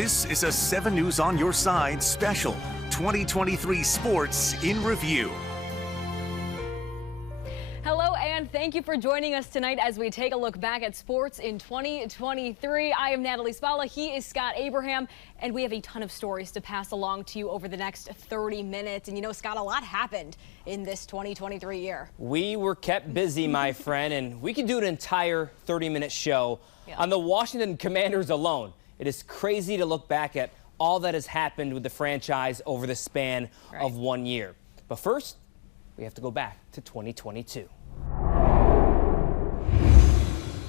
This is a 7 News on Your Side special 2023 Sports in Review. Hello and thank you for joining us tonight as we take a look back at sports in 2023. I am Natalie Spalla, he is Scott Abraham, and we have a ton of stories to pass along to you over the next 30 minutes. And you know, Scott, a lot happened in this 2023 year. We were kept busy, my friend, and we could do an entire 30-minute show on the Washington Commanders alone. It is crazy to look back at all that has happened with the franchise over the span of 1 year. But first, we have to go back to 2022.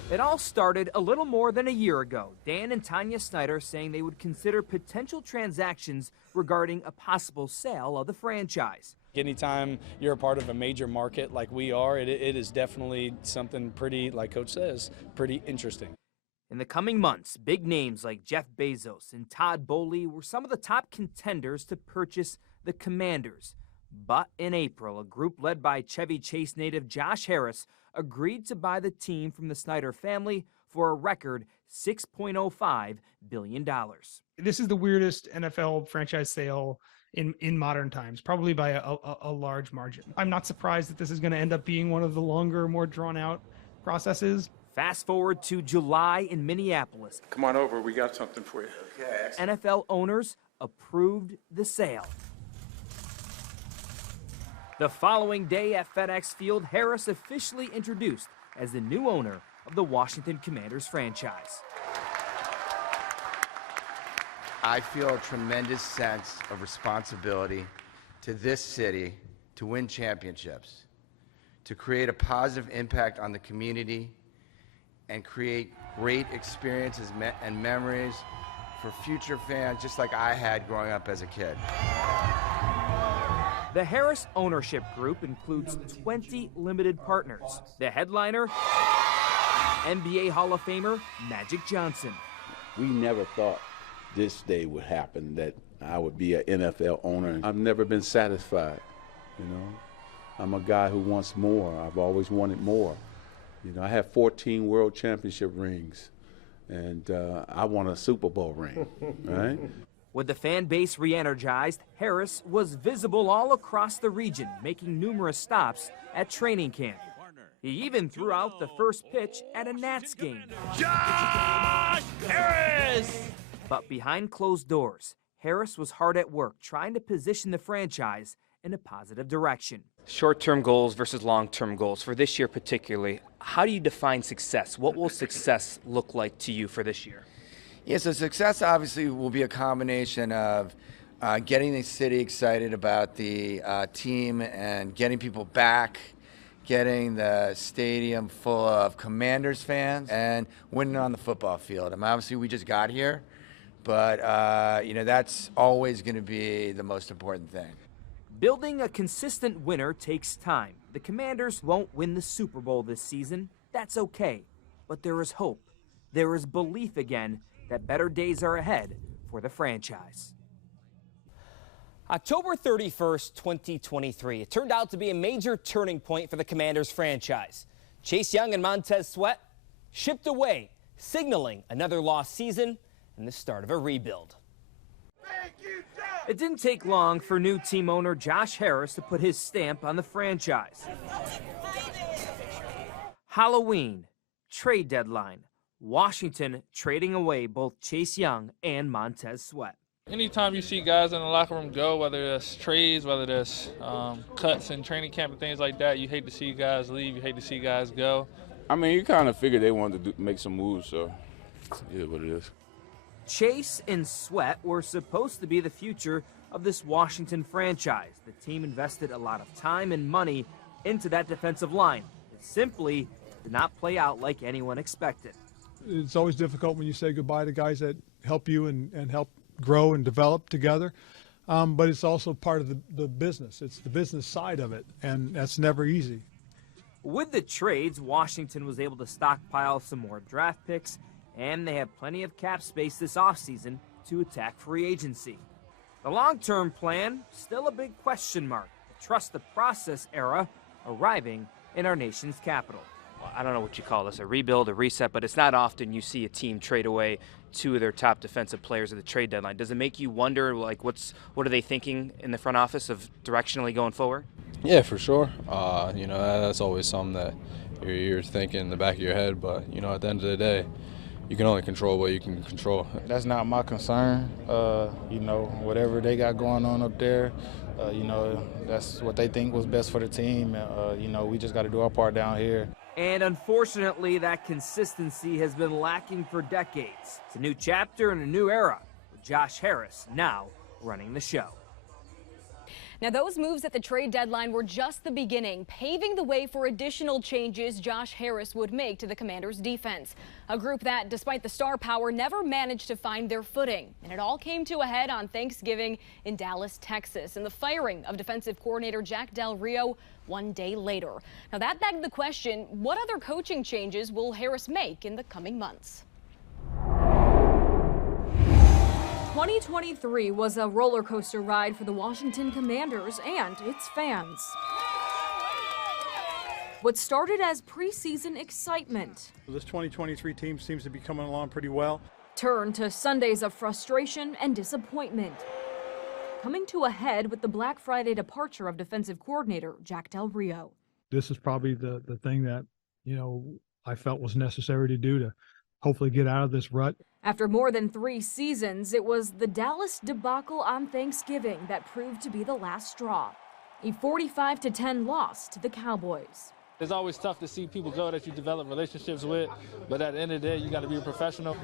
It all started a little more than a year ago. Dan and Tanya Snyder saying they would consider potential transactions regarding a possible sale of the franchise. Anytime you're a part of a major market like we are, it is definitely something pretty, like Coach says, pretty interesting. In the coming months, big names like Jeff Bezos and Todd Boehly were some of the top contenders to purchase the Commanders. But in April, a group led by Chevy Chase native Josh Harris agreed to buy the team from the Snyder family for a record $6.05 billion. This is the weirdest NFL franchise sale in modern times, probably by a large margin. I'm not surprised that this is going to end up being one of the longer, more drawn-out processes. Fast forward to July in Minneapolis. Come on over, we got something for you. Okay. NFL owners approved the sale. The following day at FedEx Field, Harris officially introduced as the new owner of the Washington Commanders franchise. I feel a tremendous sense of responsibility to this city to win championships, to create a positive impact on the community, and create great experiences and memories for future fans, just like I had growing up as a kid. The Harris ownership group includes 20 limited partners. The headliner, NBA Hall of Famer Magic Johnson. We never thought this day would happen, that I would be an NFL owner. I've never been satisfied, you know. I'm a guy who wants more. I've always wanted more. You know, I have 14 World Championship rings, and I want a Super Bowl ring, right? With the fan base re-energized, Harris was visible all across the region, making numerous stops at training camp. He even threw out the first pitch at a Nats game. Josh Harris! But behind closed doors, Harris was hard at work trying to position the franchise in a positive direction. Short-term goals versus long-term goals. For this year particularly, how do you define success? What will success look like to you for this year? Yeah, so success obviously will be a combination of getting the city excited about the team and getting people back, getting the stadium full of Commanders fans, and winning on the football field. I mean, obviously we just got here, but you know, that's always going to be the most important thing. Building a consistent winner takes time. The Commanders won't win the Super Bowl this season. That's okay. But there is hope. There is belief again that better days are ahead for the franchise. October 31st, 2023. It turned out to be a major turning point for the Commanders franchise. Chase Young and Montez Sweat shipped away, signaling another lost season and the start of a rebuild. It didn't take long for new team owner Josh Harris to put his stamp on the franchise. Halloween, trade deadline, Washington trading away both Chase Young and Montez Sweat. Anytime you see guys in the locker room go, whether it's trades, whether it's cuts in training camp and things like that, you hate to see guys leave, you hate to see guys go. I mean, you kind of figured they wanted to make some moves, so it is what it is. Chase and Sweat were supposed to be the future of this Washington franchise. The team invested a lot of time and money into that defensive line. It simply did not play out like anyone expected. It's always difficult when you say goodbye to guys that help you and help grow and develop together, but it's also part of the business. It's the business side of it, and that's never easy. With the trades, Washington was able to stockpile some more draft picks, and they have plenty of cap space this offseason to attack free agency. The long-term plan, still a big question mark. The trust the process era arriving in our nation's capital. I don't know what you call this, a rebuild, a reset, but it's not often you see a team trade away two of their top defensive players at the trade deadline. Does it make you wonder, like, what are they thinking in the front office of directionally going forward? Yeah, for sure. You know, that's always something that you're thinking in the back of your head, but, you know, at the end of the day, you can only control what you can control. That's not my concern. You know, whatever they got going on up there, you know, that's what they think was best for the team. You know, we just got to do our part down here. And unfortunately, that consistency has been lacking for decades. It's a new chapter and a new era, with Josh Harris now running the show. Now, those moves at the trade deadline were just the beginning, paving the way for additional changes Josh Harris would make to the Commanders' defense. A group that, despite the star power, never managed to find their footing. And it all came to a head on Thanksgiving in Dallas, Texas, and the firing of defensive coordinator Jack Del Rio one day later. Now, that begged the question, what other coaching changes will Harris make in the coming months? 2023 was a roller coaster ride for the Washington Commanders and its fans. What started as preseason excitement This 2023 team seems to be coming along pretty well. turned to Sundays of frustration and disappointment, coming to a head with the Black Friday departure of defensive coordinator Jack Del Rio. This is probably the thing that, you know, I felt was necessary to do to hopefully get out of this rut. After more than 3 seasons, it was the Dallas debacle on Thanksgiving that proved to be the last straw. A 45-10 loss to the Cowboys. It's always tough to see people go that you develop relationships with, but at the end of the day, you got to be a professional.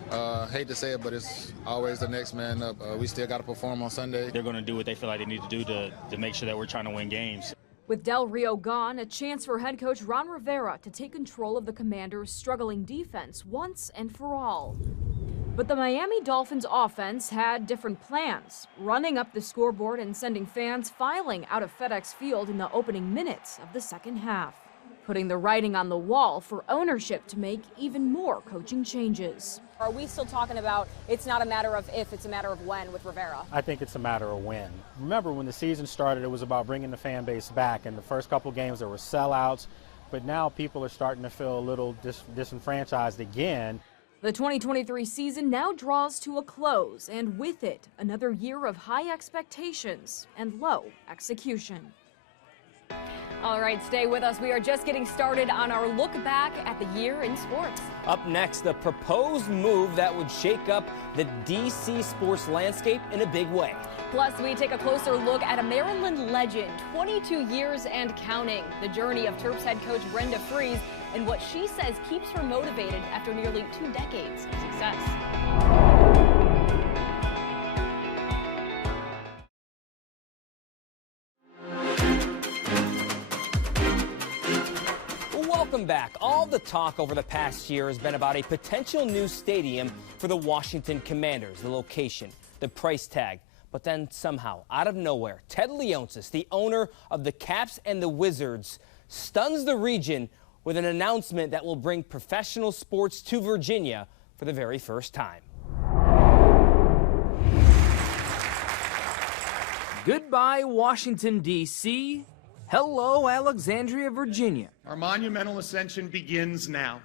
Hate to say it, but it's always the next man up. We still got to perform on Sunday. They're going to do what they feel like they need to do to make sure that we're trying to win games. With Del Rio gone, a chance for head coach Ron Rivera to take control of the Commanders' struggling defense once and for all. But the Miami Dolphins offense had different plans, running up the scoreboard and sending fans filing out of FedEx Field in the opening minutes of the second half, putting the writing on the wall for ownership to make even more coaching changes. Are we still talking about it's not a matter of if, it's a matter of when with Rivera? I think it's a matter of when. Remember, when the season started, it was about bringing the fan base back. In the first couple games, there were sellouts, but now people are starting to feel a little disenfranchised again. The 2023 season now draws to a close, and with it, another year of high expectations and low execution. All right, stay with us. We are just getting started on our look back at the year in sports. Up next, the proposed move that would shake up the D.C. sports landscape in a big way. Plus, we take a closer look at a Maryland legend, 22 years and counting. The journey of Terps head coach Brenda Frese and what she says keeps her motivated after nearly 2 decades of success. Welcome back. All the talk over the past year has been about a potential new stadium for the Washington Commanders, the location, the price tag. But then somehow, out of nowhere, Ted Leonsis, the owner of the Caps and the Wizards, stuns the region with an announcement that will bring professional sports to Virginia for the very first time. Goodbye, Washington, D.C. Hello, Alexandria, Virginia. Our monumental ascension begins now.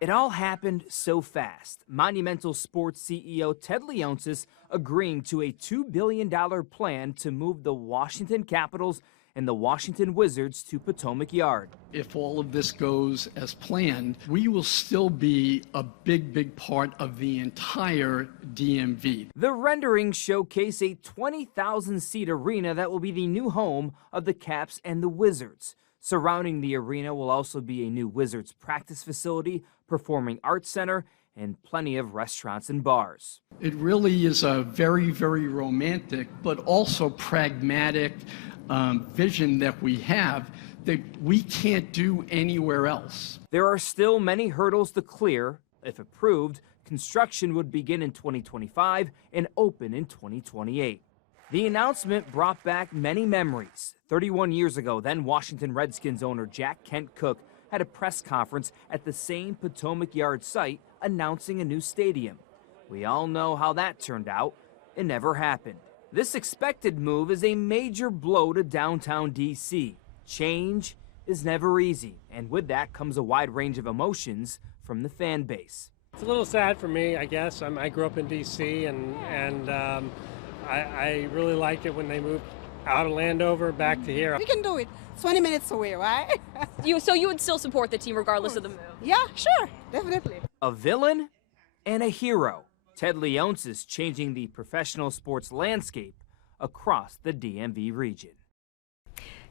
It all happened so fast. Monumental Sports CEO Ted Leonsis agreeing to a $2 billion plan to move the Washington Capitals and the Washington Wizards to Potomac Yard. If all of this goes as planned, we will still be a big part of the entire DMV. The renderings showcase a 20,000-seat arena that will be the new home of the Caps and the Wizards. Surrounding the arena will also be a new Wizards practice facility, performing arts center, and plenty of restaurants and bars. It really is a very romantic, but also pragmatic vision that we have that we can't do anywhere else. There are still many hurdles to clear. If approved, construction would begin in 2025 and open in 2028. The announcement brought back many memories. 31 years ago, then Washington Redskins owner Jack Kent Cooke had a press conference at the same Potomac Yard site announcing a new stadium. We all know how that turned out. It never happened. This expected move is a major blow to downtown D.C. Change is never easy, and with that comes a wide range of emotions from the fan base. It's a little sad for me, I guess. I grew up in D.C. and I really liked it when they moved out of Landover back to here. We can do it. 20 minutes away, right? So you would still support the team regardless of the move? Yeah, sure, definitely. A villain and a hero. Ted Leonce is changing the professional sports landscape across the DMV region.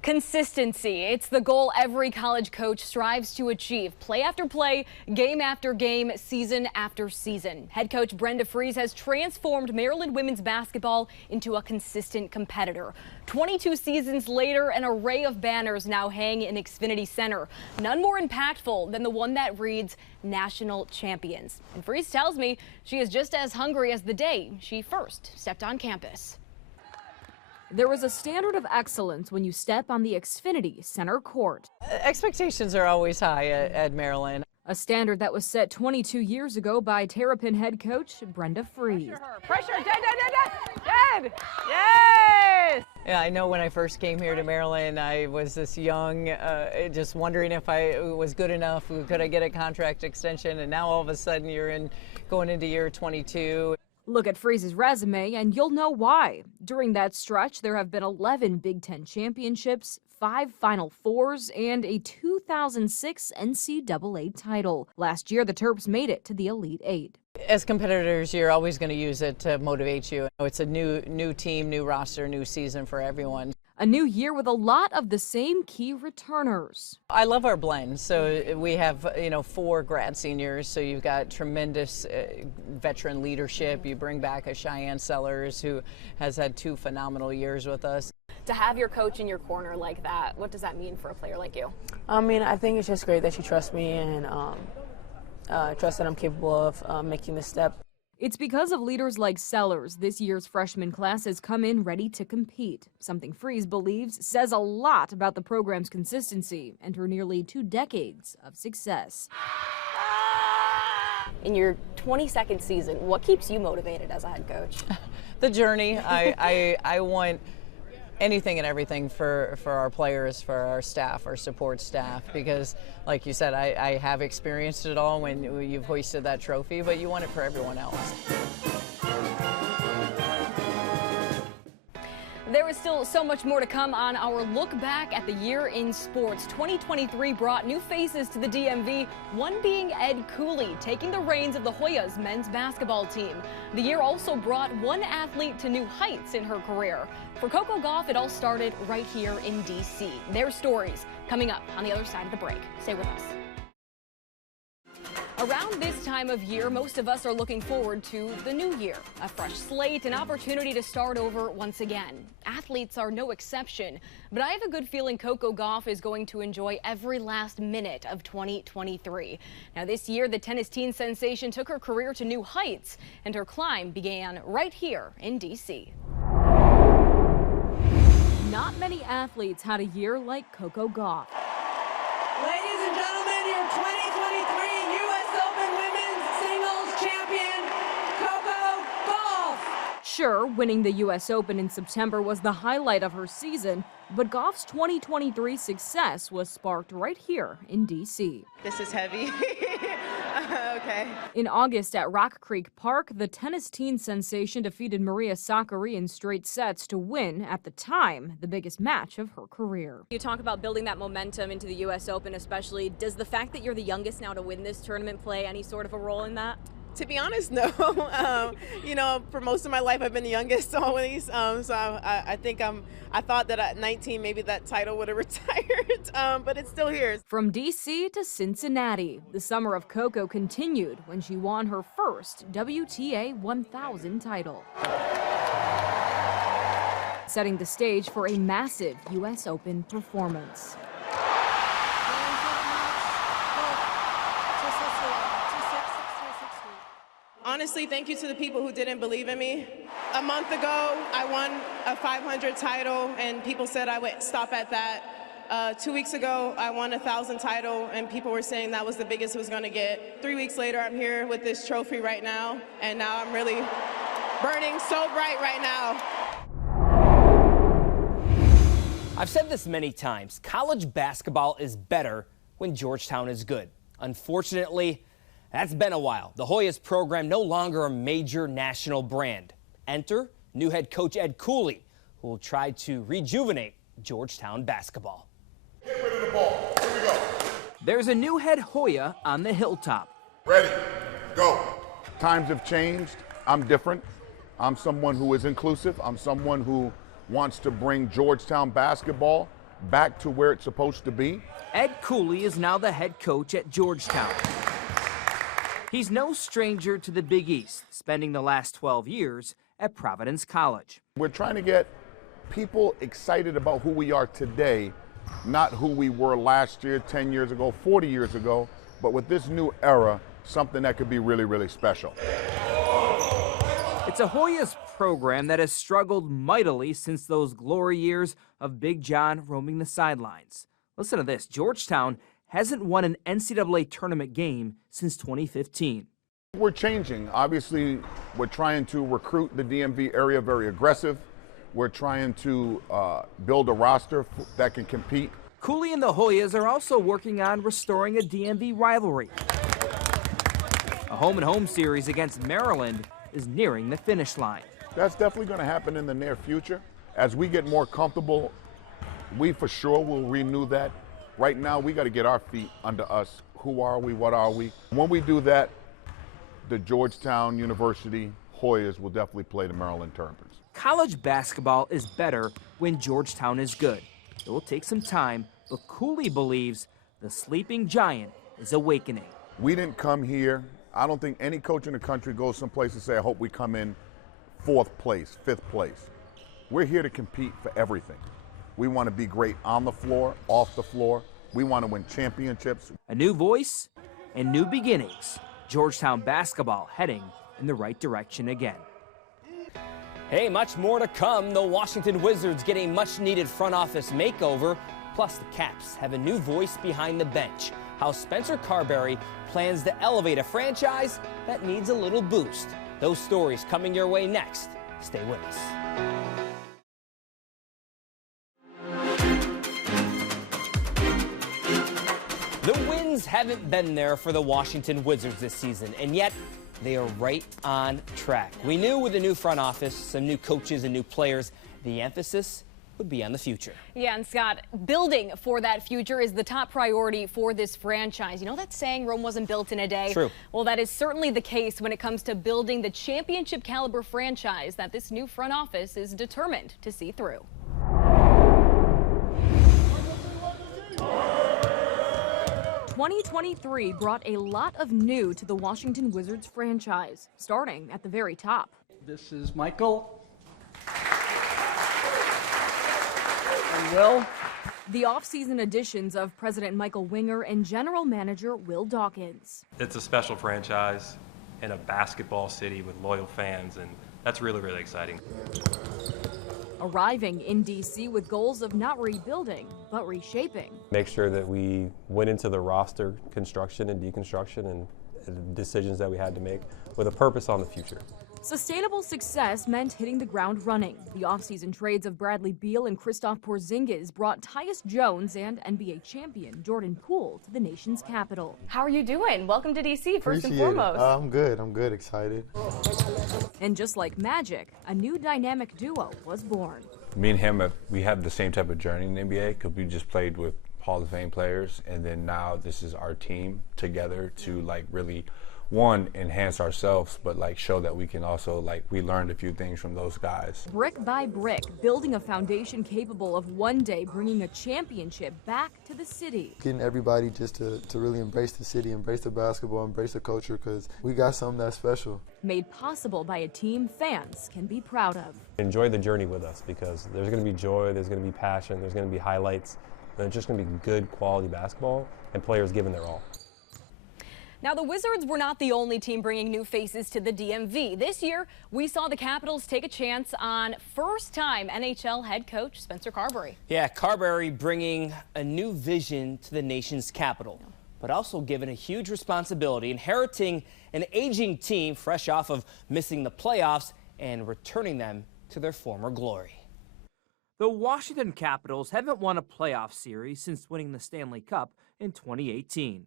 Consistency. It's the goal every college coach strives to achieve. Play after play, game after game, season after season. Head coach Brenda Frese has transformed Maryland women's basketball into a consistent competitor. 22 seasons later, an array of banners now hang in Xfinity Center. None more impactful than the one that reads National Champions. And Frese tells me she is just as hungry as the day she first stepped on campus. There is a standard of excellence when you step on the Xfinity Center court. Expectations are always high at Maryland. A standard that was set 22 years ago by Terrapin head coach Brenda Frese. Pressure, dead! Yes! Yeah, I know when I first came here to Maryland, I was this young, just wondering if I was good enough, could I get a contract extension, and now all of a sudden you're going into year 22. Look at Frese's resume and you'll know why. During that stretch, there have been 11 Big Ten championships, 5 Final Fours, and a 2006 NCAA title. Last year, the Terps made it to the Elite Eight. As competitors, you're always going to use it to motivate you. It's a new team, new roster, new season for everyone. A new year with a lot of the same key returners. I love our blend. So we have, 4 grad seniors. So you've got tremendous veteran leadership. You bring back a Cheyenne Sellers who has had 2 phenomenal years with us. To have your coach in your corner like that, what does that mean for a player like you? I mean, I think it's just great that she trusts me and trust that I'm capable of making this step. It's because of leaders like Sellers this year's freshman class has come in ready to compete, something Frese believes says a lot about the program's consistency and her nearly 2 decades of success. In your 22nd season, what keeps you motivated as a head coach? The journey. I want anything and everything for our players, for our staff, our support staff, because like you said, I have experienced it all when you've hoisted that trophy, but you want it for everyone else. There is still so much more to come on our look back at the year in sports. 2023 brought new faces to the DMV, one being Ed Cooley, taking the reins of the Hoyas men's basketball team. The year also brought one athlete to new heights in her career. For Coco Gauff, it all started right here in D.C. Their stories coming up on the other side of the break. Stay with us. Around this time of year, most of us are looking forward to the new year. A fresh slate, an opportunity to start over once again. Athletes are no exception, but I have a good feeling Coco Gauff is going to enjoy every last minute of 2023. Now this year, the tennis teen sensation took her career to new heights, and her climb began right here in D.C. Not many athletes had a year like Coco Gauff. Ladies and gentlemen, your 2023 U.S. Open Women's Singles Champion, Coco Gauff. Sure, winning the U.S. Open in September was the highlight of her season, but Gauff's 2023 success was sparked right here in D.C. This is heavy. Okay. In August at Rock Creek Park, the tennis teen sensation defeated Maria Sakkari in straight sets to win, at the time, the biggest match of her career. You talk about building that momentum into the U.S. Open especially. Does the fact that you're the youngest now to win this tournament play any sort of a role in that? To be honest, no. For most of my life, I've been the youngest always. So I think I thought that at 19, maybe that title would have retired, but it's still here. From D.C. to Cincinnati, the summer of Coco continued when she won her first WTA 1000 title, setting the stage for a massive U.S. Open performance. Honestly, thank you to the people who didn't believe in me. A month ago, I won a 500 title, and people said I would stop at that. 2 weeks ago, I won a 1,000 title, and people were saying that was the biggest it was going to get. 3 weeks later, I'm here with this trophy right now, and now I'm really burning so bright right now. I've said this many times. College basketball is better when Georgetown is good. Unfortunately, that's been a while. The Hoyas program no longer a major national brand. Enter new head coach Ed Cooley, who will try to rejuvenate Georgetown basketball. Get rid of the ball. Here we go. There's a new head Hoya on the hilltop. Ready, go. Times have changed. I'm different. I'm someone who is inclusive. I'm someone who wants to bring Georgetown basketball back to where it's supposed to be. Ed Cooley is now the head coach at Georgetown. He's no stranger to the Big East, spending the last 12 years at Providence College. We're trying to get people excited about who we are today, not who we were last year, 10 years ago, 40 years ago, but with this new era, something that could be really, really special. It's a Hoyas program that has struggled mightily since those glory years of Big John roaming the sidelines. Listen to this, Georgetown hasn't won an NCAA tournament game since 2015. We're changing. Obviously, we're trying to recruit the DMV area very aggressive. We're trying to build a roster that can compete. Cooley and the Hoyas are also working on restoring a DMV rivalry. A home-and-home series against Maryland is nearing the finish line. That's definitely going to happen in the near future. As we get more comfortable, we for sure will renew that. Right now, we got to get our feet under us. Who are we? What are we? When we do that, the Georgetown University Hoyas will definitely play the Maryland Terrapins. College basketball is better when Georgetown is good. It will take some time, but Cooley believes the sleeping giant is awakening. We didn't come here. I don't think any coach in the country goes someplace and say, I hope we come in 4th place, 5th place. We're here to compete for everything. We want to be great on the floor, off the floor. We want to win championships. A new voice and new beginnings. Georgetown basketball heading in the right direction again. Hey, much more to come. The Washington Wizards get a much-needed front office makeover. Plus, the Caps have a new voice behind the bench. How Spencer Carberry plans to elevate a franchise that needs a little boost. Those stories coming your way next. Stay with us. The wins haven't been there for the Washington Wizards this season, and yet they are right on track. We knew with the new front office, some new coaches and new players, the emphasis would be on the future. Yeah, and Scott, building for that future is the top priority for this franchise. You know that saying, Rome wasn't built in a day? True. Well, that is certainly the case when it comes to building the championship caliber franchise that this new front office is determined to see through. "2023 brought a lot of new to the Washington Wizards franchise, starting at the very top. This is Michael. And Will. The off-season additions of President Michael Winger and General Manager Will Dawkins. It's a special franchise in a basketball city with loyal fans, and that's really, really exciting. Arriving in D.C. with goals of not rebuilding, but reshaping. Make sure that we went into the roster construction and deconstruction and decisions that we had to make with a purpose on the future. Sustainable success meant hitting the ground running. The offseason trades of Bradley Beal and Kristaps Porzingis brought Tyus Jones and NBA champion Jordan Poole to the nation's capital. How are you doing? Welcome to D.C. first and foremost. I'm good, excited. And just like magic, a new dynamic duo was born. Me and him, we have the same type of journey in the NBA because we just played with Hall of Fame players, and then now this is our team together to like really enhance ourselves, but like show that we can also we learned a few things from those guys. Brick by brick, building a foundation capable of one day bringing a championship back to the city. Getting everybody just to really embrace the city, embrace the basketball, embrace the culture, because we got something that's special. Made possible by a team fans can be proud of. Enjoy the journey with us because there's going to be joy, there's going to be passion, there's going to be highlights, and it's just going to be good quality basketball and players giving their all. Now, the Wizards were not the only team bringing new faces to the DMV. This year, we saw the Capitals take a chance on first-time NHL head coach Spencer Carberry. Yeah, Carberry bringing a new vision to the nation's capital, but also given a huge responsibility, inheriting an aging team fresh off of missing the playoffs and returning them to their former glory. The Washington Capitals haven't won a playoff series since winning the Stanley Cup in 2018.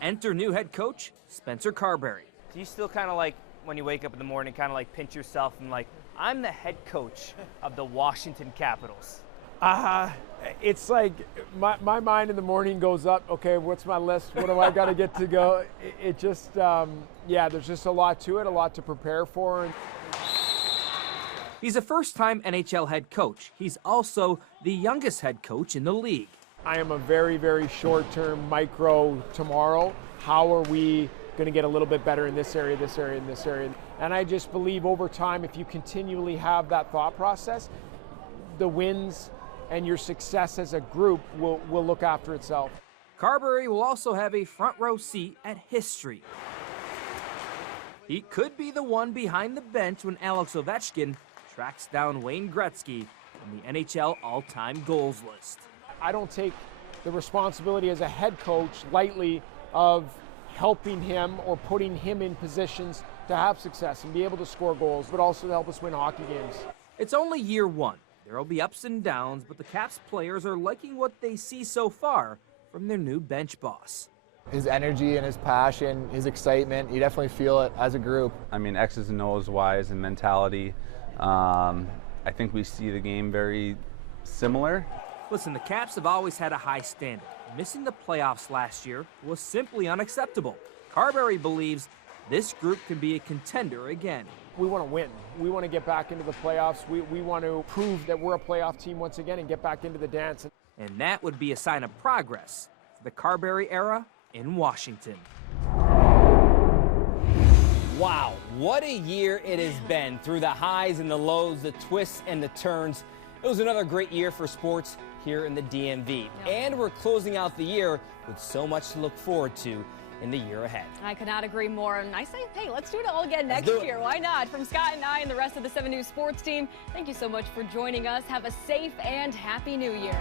Enter new head coach Spencer Carberry. Do you still kind of like, when you wake up in the morning, kind of like pinch yourself and like, I'm the head coach of the Washington Capitals? It's like my mind in the morning goes up, okay, what's my list? What do I got to get to go? It just, yeah, there's just a lot to it, a lot to prepare for. He's a first-time NHL head coach. He's also the youngest head coach in the league. I am a very, very short-term micro tomorrow. How are we going to get a little bit better in this area, this area, and this area? And I just believe over time, if you continually have that thought process, the wins and your success as a group will look after itself. Carberry will also have a front row seat at history. He could be the one behind the bench when Alex Ovechkin tracks down Wayne Gretzky on the NHL all-time goals list. I don't take the responsibility as a head coach lightly of helping him or putting him in positions to have success and be able to score goals, but also to help us win hockey games. It's only year one. There will be ups and downs, but the Caps players are liking what they see so far from their new bench boss. His energy and his passion, his excitement, you definitely feel it as a group. I mean, X's and O's wise and mentality, I think we see the game very similar. Listen, the Caps have always had a high standard. Missing the playoffs last year was simply unacceptable. Carberry believes this group can be a contender again. We want to win. We want to get back into the playoffs. We want to prove that we're a playoff team once again and get back into the dance. And that would be a sign of progress for the Carberry era in Washington. Wow, what a year it has been, through the highs and the lows, the twists and the turns. It was another great year for sports here in the DMV. And we're closing out the year with so much to look forward to in the year ahead. I could not agree more. And I say, hey, let's do it all again next year. Why not? From Scott and I and the rest of the 7 News sports team, thank you so much for joining us. Have a safe and happy new year.